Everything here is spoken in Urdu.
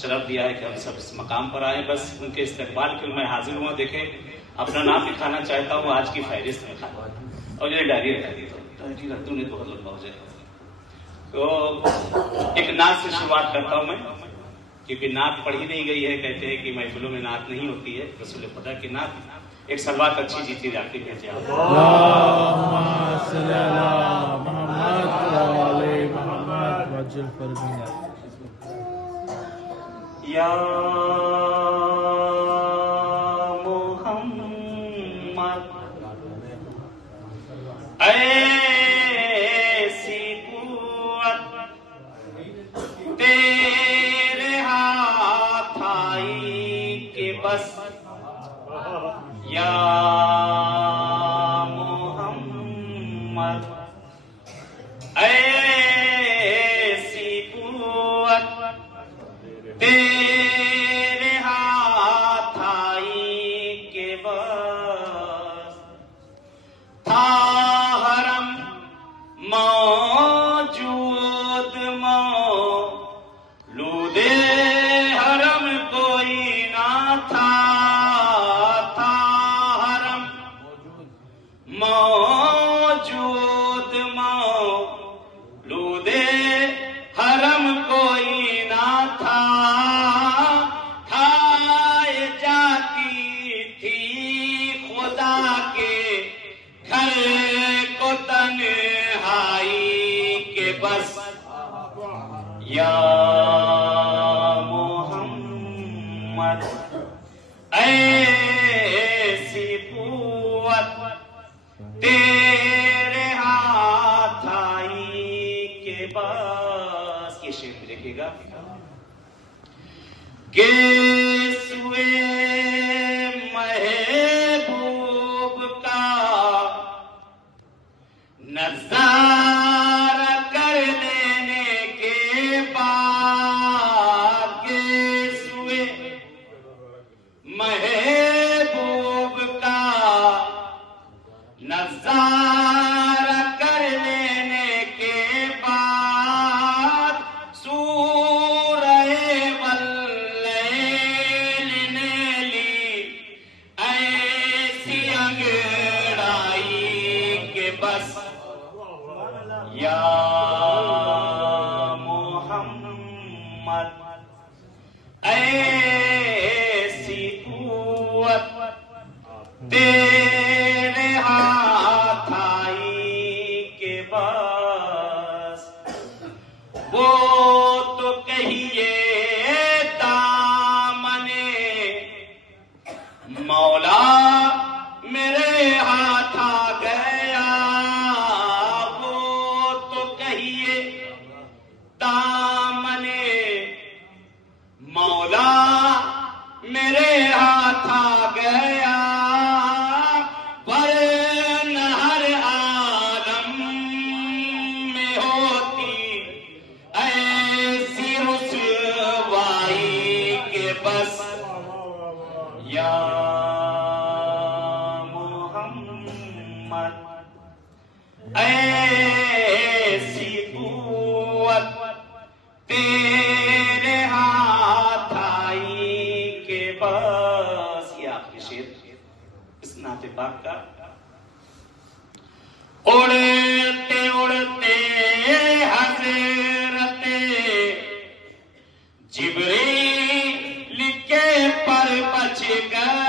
شرف دیا ہے کہ ہم سب اس مقام پر آئے. بس ان کے استقبال کے میں حاضر ہوا. دیکھیں اپنا نام لکھانا چاہتا ہوں آج کی فہرست میں اور یہ ڈائری رکھا دی ڈائری رکھ دوں نہیں تو بہت لمبا ہو جائے گا. تو ایک نعت سے شروعات کرتا ہوں میں کیونکہ نعت پڑھی نہیں گئی ہے. کہتے ہیں کہ محفلوں میں نعت نہیں ہوتی ہے. رسول خدا کی نعت ایک سلوات اچھی جیتی جاتی ہے. یا محمد ایسی قوت تیرے ہاتھ آئی کہ بس یا محمد ایسی قوت تیرے ہاتھ آئی کہ بس تھا حرم موجود مولود حرم کوئی نہ تھا. تھا حرم موجود مولود حرم کوئی نہ تھا. کھائے جاتی تھی خدا کے گھر کو تنہائی کہ بس یا محمد ایسی قوت تیرے ہاتھ آئی کہ بس. یہ شعر میں دیکھیے گا کہ سوئے محبوب کا نظارہ کر لینے کے بعد کہ سوئے محبوب کا نظارہ کر لینے کے بعد سورہ واللیل نے لی ایسی انگڑائی کہ بس یا محمد ایسی قوت تیرے ہاتھ آئی کہ بس. وہ تو کہیے دامن مولا میرے ہاتھ آ گیا. وہ تو کہیے دامن مولا میرے ہاتھ آ گیا. ورنہ ہر عالم میں ہوتی ایسی رسوائی کہ بس یا محمد ایسی قوت تیرے ہاتھ آئی کہ بس. یہ آخری شعر اس نعت پاک کا. اڑتے اڑتے حضرت جبریل کے پر بچ گئے.